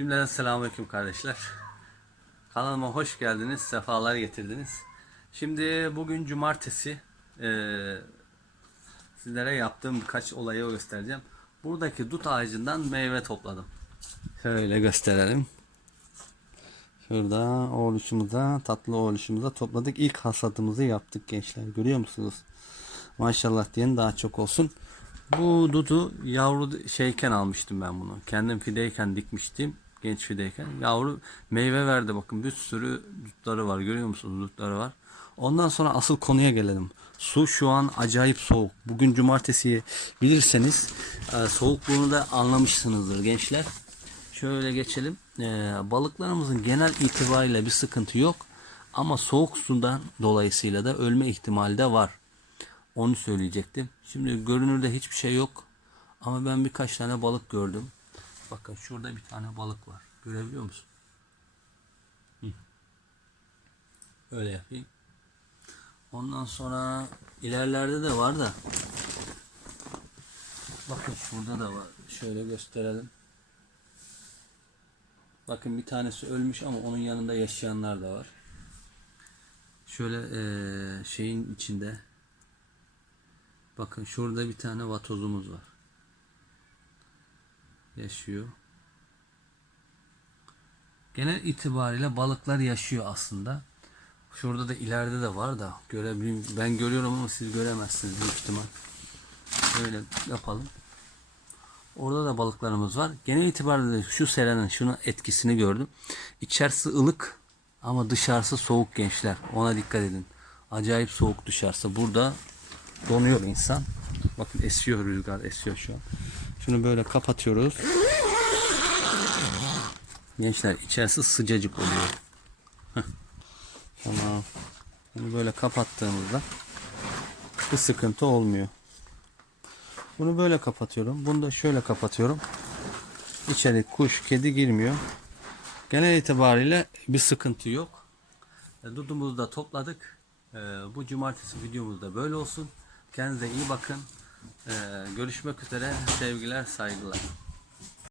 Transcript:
Cümleden selamünaleyküm kardeşler. Kanalıma hoş geldiniz, sefalar getirdiniz. Şimdi bugün cumartesi. Ee, sizlere yaptığım birkaç olayı göstereceğim. Buradaki dut ağacından meyve topladım. Şöyle gösterelim. Şurada oğluşumuza, tatlı oğluşumuza topladık. İlk hasadımızı yaptık gençler. Görüyor musunuz? Maşallah diyen daha çok olsun. Bu dudu yavru şeyken almıştım ben bunu. Kendim fideyken dikmiştim. Genç fideyken. Yavru meyve verdi bakın. Bir sürü dutları var. Görüyor musunuz? Dutları var. Ondan sonra asıl konuya gelelim. Su şu an acayip soğuk. Bugün cumartesi bilirseniz e, soğukluğunu da anlamışsınızdır gençler. Şöyle geçelim. E, balıklarımızın genel itibariyle bir sıkıntı yok. Ama soğuk sudan dolayısıyla da ölme ihtimali de var. Onu söyleyecektim. Şimdi görünürde hiçbir şey yok. Ama ben birkaç tane balık gördüm. Bakın şurada bir tane balık var. Görebiliyor musun? Hı. Öyle yapayım. Ondan sonra ilerlerde de var da. Bakın şurada da var. Şöyle gösterelim. Bakın bir tanesi ölmüş ama onun yanında yaşayanlar da var. Şöyle eee, şeyin içinde Bakın şurada bir tane vatozumuz var. Yaşıyor. Genel itibariyle balıklar yaşıyor aslında. Şurada da ileride de var da görebilirim. Ben görüyorum ama siz göremezsiniz büyük ihtimal. Şöyle yapalım. Orada da balıklarımız var. Genel itibariyle şu serenin şunun etkisini gördüm. İçerisi ılık ama dışarısı soğuk gençler. Ona dikkat edin. Acayip soğuk dışarısı. Burada donuyor insan. Bakın esiyor rüzgar esiyor şu an. Şunu böyle kapatıyoruz. Gençler içerisi sıcacık oluyor. Heh. Tamam. Bunu böyle kapattığımızda bir sıkıntı olmuyor. Bunu böyle kapatıyorum. Bunu da şöyle kapatıyorum. İçeri kuş, kedi girmiyor. Genel itibariyle bir sıkıntı yok. E, Dudumuzu da topladık. E, Bu cumartesi videomuz da böyle olsun. Kendinize iyi bakın. E, Görüşmek üzere. Sevgiler, saygılar.